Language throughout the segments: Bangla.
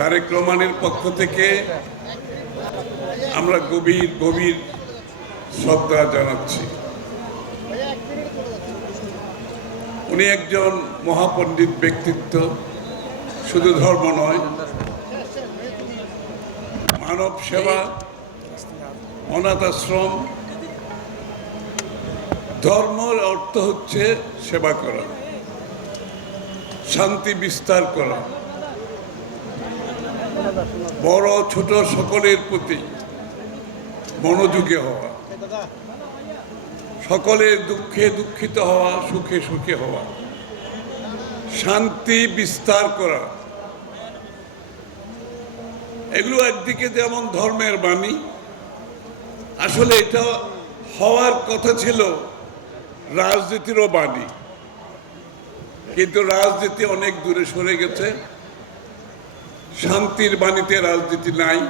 তারেক রহমানের পক্ষ থেকে আমরা গভীর গভীর শ্রদ্ধা জানাচ্ছি। উনি একজন মহাপণ্ডিত ব্যক্তিত্ব, শুধু ধর্ম নয়, মানব সেবা, অনাথ আশ্রম। ধর্মের অর্থ হচ্ছে সেবা করা, শান্তি বিস্তার করা, বড় ছোট সকলের প্রতি মনোযোগী হওয়া, সকলের দুঃখে দুঃখিত হওয়া, সুখে সুখে হওয়া, শান্তি বিস্তার করা। এগুলো একদিকে যেমন ধর্মের বাণী, আসলে এটা হওয়ার কথা ছিল রাজনীতিরও বাণী, কিন্তু রাজনীতি অনেক দূরে সরে গেছে। শান্তির বাণীতে রাজনীতি নাই।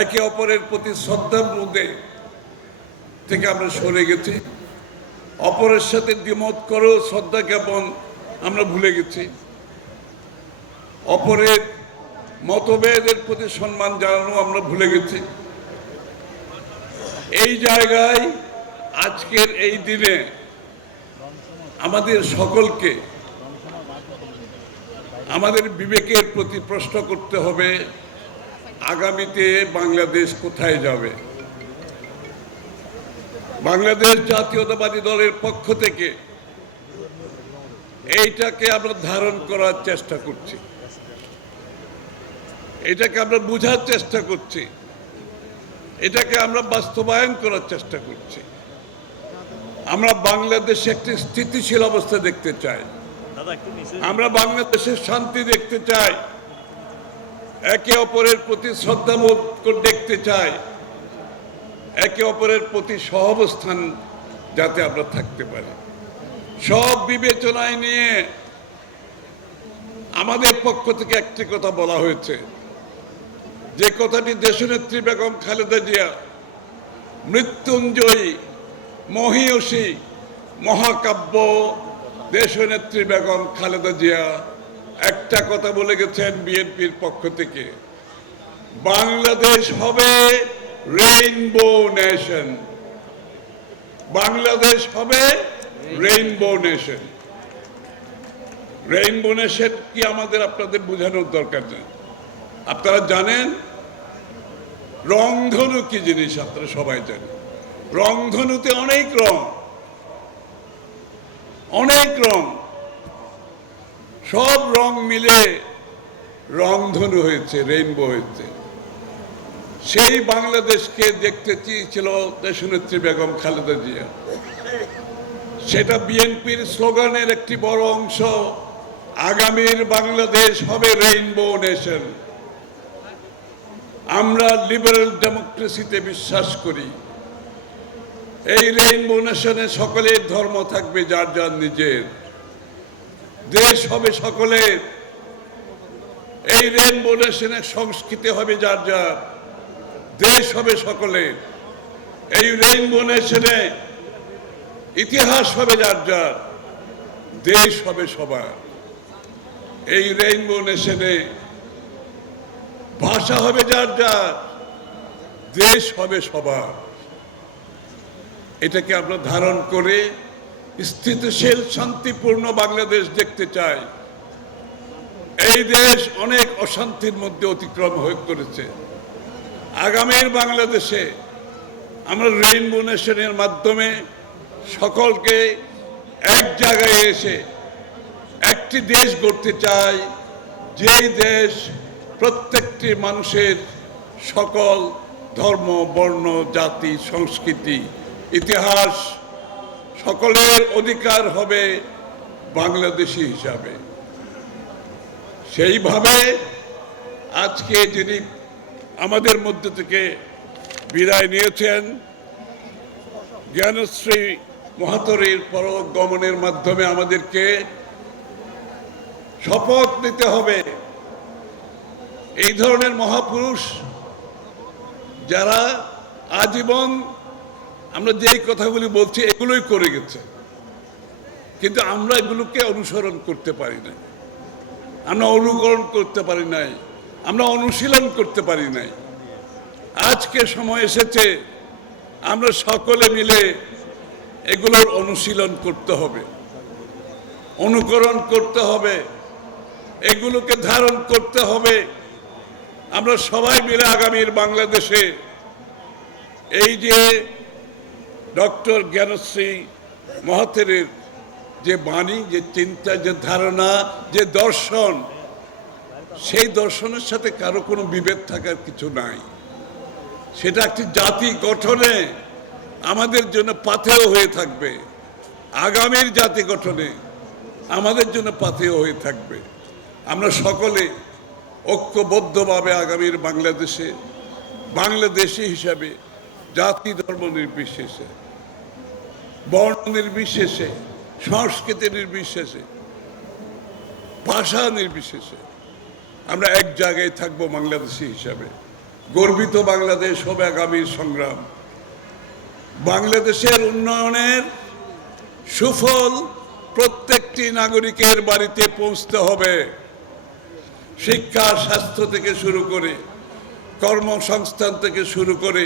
একে অপরের প্রতি শ্রদ্ধার মধ্যে থেকে আমরা সরে গেছি। অপরের সাথে দ্বিমত করেও শ্রদ্ধা জ্ঞাপন আমরা ভুলে গেছি। অপরের মতভেদের প্রতি সম্মান জানানো আমরা ভুলে গেছি। এই জায়গায় আজকের এই দিনে আমাদের সকলকে আমাদের বিবেকের প্রতি প্রশ্ন করতে হবে, আগামীতে বাংলাদেশ কোথায় যাবে। বাংলাদেশ জাতীয়তাবাদী দলের পক্ষ থেকে এইটাকে আমরা ধারণ করার চেষ্টা করছি, এটাকে আমরা বোঝার চেষ্টা করছি, এটাকে আমরা বাস্তবায়ন করার চেষ্টা করছি। আমরা বাংলাদেশে একটি স্থিতিশীল অবস্থা দেখতে চাই। আমরা বাংলাদেশের শান্তি দেখতে চাই, একে অপরের প্রতি শ্রদ্ধাবোধ দেখতে চাই, একে অপরের প্রতি সহাবস্থান যাতে আমরা থাকতে পারি। সব বিবেচনায় নিয়ে আমাদের পক্ষ থেকে একটি কথা বলা হয়েছে, যে কথাটি দেশনেত্রী বেগম খালেদা জিয়া মৃত্যুঞ্জয়ী মহীয়সী মহাকাব্য দেশনেত্রী বেগম খালেদা জিয়া একটা কথা বলে গেছেন বিএনপির পক্ষ থেকে, বাংলাদেশ হবে রেইনবো নেশন। বাংলাদেশ হবে রেইনবো নেশন। রেইনবো নেশন কি আমাদের আপনাদের বোঝানোর দরকার নেই। আপনারা জানেন রংধনু কি জিনিস, আপনারা সবাই জানেন। রংধনুতে অনেক রং, অনেক রং, সব রং মিলে রংধনু হয়েছে, রেইনবো হয়েছে। সেই বাংলাদেশকে দেখতে চেয়েছিল দেশনেত্রী বেগম খালেদা জিয়া। সেটা বিএনপির স্লোগানের একটি বড় অংশ, আগামীর বাংলাদেশ হবে রেইনবো নেশন। আমরা লিবারেল ডেমোক্রেসিতে বিশ্বাস করি। এই রেইনবো নেশনে সকলের ধর্ম থাকবে যার যার নিজের, দেশ হবে সকলের। এই রেইনবো নেশনের সংস্কৃতি হবে যার যার, দেশ হবে সকলের। এই রেইনবো নেশনে ইতিহাস হবে যার যার, দেশ হবে সবার। এই রেইনবো নেশনে ভাষা হবে যার যার, দেশ হবে সবার। এটাকে আমরা ধারণ করে স্থিতিশীল শান্তিপূর্ণ বাংলাদেশ দেখতে চাই। এই দেশ অনেক অশান্তির মধ্যে অতিক্রম হয়ে করেছে। আগামীর বাংলাদেশে আমরা রেইনবো নেশনের মাধ্যমে সকলকে এক জায়গায় এসে একটি দেশ গড়তে চাই, যেই দেশ প্রত্যেকটি মানুষের সকল ধর্ম, বর্ণ, জাতি, সংস্কৃতি, ইতিহাস সকলের অধিকার হবে বাংলাদেশী হিসাবে। সেইভাবে আজকে যিনি আমাদের মধ্য থেকে বিদায় নিয়েছেন, জ্ঞানশ্রী মহাতরীর পরলোক গমনের মাধ্যমে আমাদেরকে শপথ নিতে হবে এই ধরনের মহাপুরুষ যারা আজীবন আমরা যেই কথাগুলি বলছি এগুলোই করে গেছে, কিন্তু আমরা এগুলোকে অনুসরণ করতে পারি না। আমরা অনুকরণ করতে পারি নাই, আমরা অনুশীলন করতে পারি নাই। আজকে সময় এসেছে আমরা সকলে মিলে এগুলোর অনুশীলন করতে হবে, অনুকরণ করতে হবে, এগুলোকে ধারণ করতে হবে। আমরা সবাই মিলে আগামীর বাংলাদেশে এই যে ডক্টর জ্ঞানশ্রী মহাতেরের যে বাণী, যে চিন্তা, যে ধারণা, যে দর্শন, সেই দর্শনের সাথে কারো কোনো বিভেদ থাকার কিছু নাই। সেটা একটি জাতি গঠনে আমাদের জন্য পাথেয় হয়ে থাকবে, আগামীর জাতি গঠনে আমাদের জন্য পাথেয় হয়ে থাকবে। আমরা সকলে ঐক্যবদ্ধভাবে আগামীর বাংলাদেশে বাংলাদেশি হিসাবে জাতি ধর্ম নির্বিশেষে, বর্ণ নির্বিশেষে, সংস্কৃতি নির্বিশেষে, ভাষা নির্বিশেষে আমরা এক জায়গায় থাকবো বাংলাদেশি হিসাবে। গর্বিত বাংলাদেশ হবে আগামীর সংগ্রাম। বাংলাদেশের উন্নয়নের সুফল প্রত্যেকটি নাগরিকের বাড়িতে পৌঁছতে হবে। শিক্ষা, স্বাস্থ্য থেকে শুরু করে, কর্মসংস্থান থেকে শুরু করে,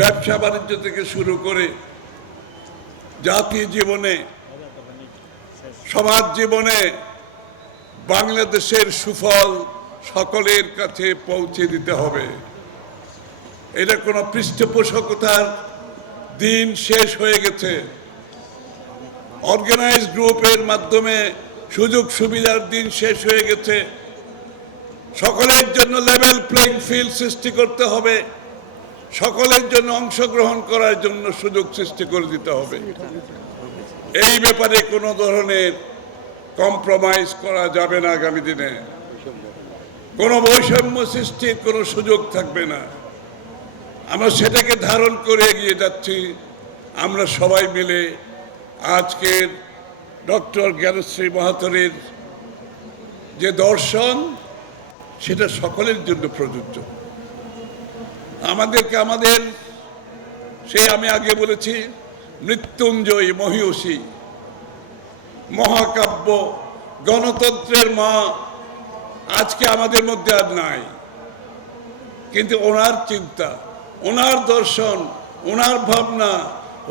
ব্যবসা বাণিজ্য থেকে শুরু করে, জাতীয় জীবনে, সমাজ জীবনে বাংলাদেশের সুফল সকলের কাছে পৌঁছে দিতে হবে। এটা কোনো পৃষ্ঠপোষকতার দিন শেষ হয়ে গেছে। অর্গানাইজ গ্রুপের মাধ্যমে সুযোগ সুবিধার দিন শেষ হয়ে গেছে। সকলের জন্য লেভেল প্লেইং ফিল্ড সৃষ্টি করতে হবে, সকলের জন্য অংশগ্রহণ করার জন্য সুযোগ সৃষ্টি করে দিতে হবে। এই ব্যাপারে কোনো ধরনের কম্প্রোমাইজ করা যাবে না। আগামী দিনে কোনো বৈষম্য সৃষ্টির কোনো সুযোগ থাকবে না। আমরা সেটাকে ধারণ করে এগিয়ে যাচ্ছি। আমরা সবাই মিলে আজকের ডক্টর জ্ঞানশ্রী মহাতের যে দর্শন, সেটা সকলের জন্য প্রযোজ্য। আমাদেরকে সেই আমি আগে বলেছি মৃত্যুঞ্জয়ী মহিষী মহাকাব্য গণতন্ত্রের মা আজকে আমাদের মধ্যে আর নাই, কিন্তু ওনার চিন্তা, ওনার দর্শন, ওনার ভাবনা,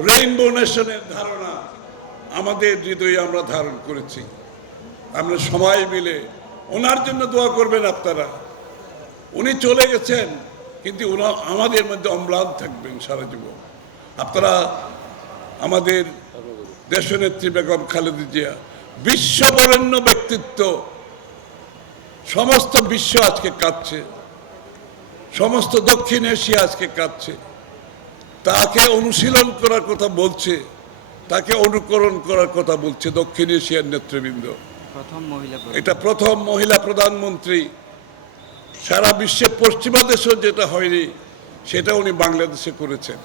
রেইনবো নেশনের ধারণা আমাদের হৃদয়ে আমরা ধারণ করেছি। আমরা সবাই মিলে ওনার জন্য দোয়া করবেন আপনারা। উনি চলে গেছেন, কিন্তু ওনার আমাদের মধ্যে অম্লান থাকবেন সারা জীবন। আপনারা আমাদের দেশনেত্রী বেগম খালেদা জিয়া বিশ্ববরেণ্য ব্যক্তিত্ব, সমস্ত বিশ্ব আজকে কাঁদছে, সমস্ত দক্ষিণ এশিয়া আজকে কাঁদছে। তাকে অনুশীলন করার কথা বলছে, তাকে অনুকরণ করার কথা বলছে দক্ষিণ এশিয়ার নেতৃবৃন্দ। এটা প্রথম মহিলা প্রধানমন্ত্রী। সারা বিশ্বে পশ্চিমা দেশেও যেটা হয়নি সেটা উনি বাংলাদেশে করেছেন।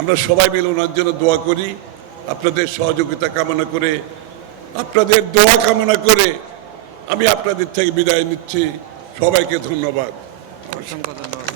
আমরা সবাই মিলে ওনার জন্য দোয়া করি। আপনাদের সহযোগিতা কামনা করে, আপনাদের দোয়া কামনা করে আমি আপনাদের থেকে বিদায় নিচ্ছি। সবাইকে ধন্যবাদ। অসংখ্য ধন্যবাদ।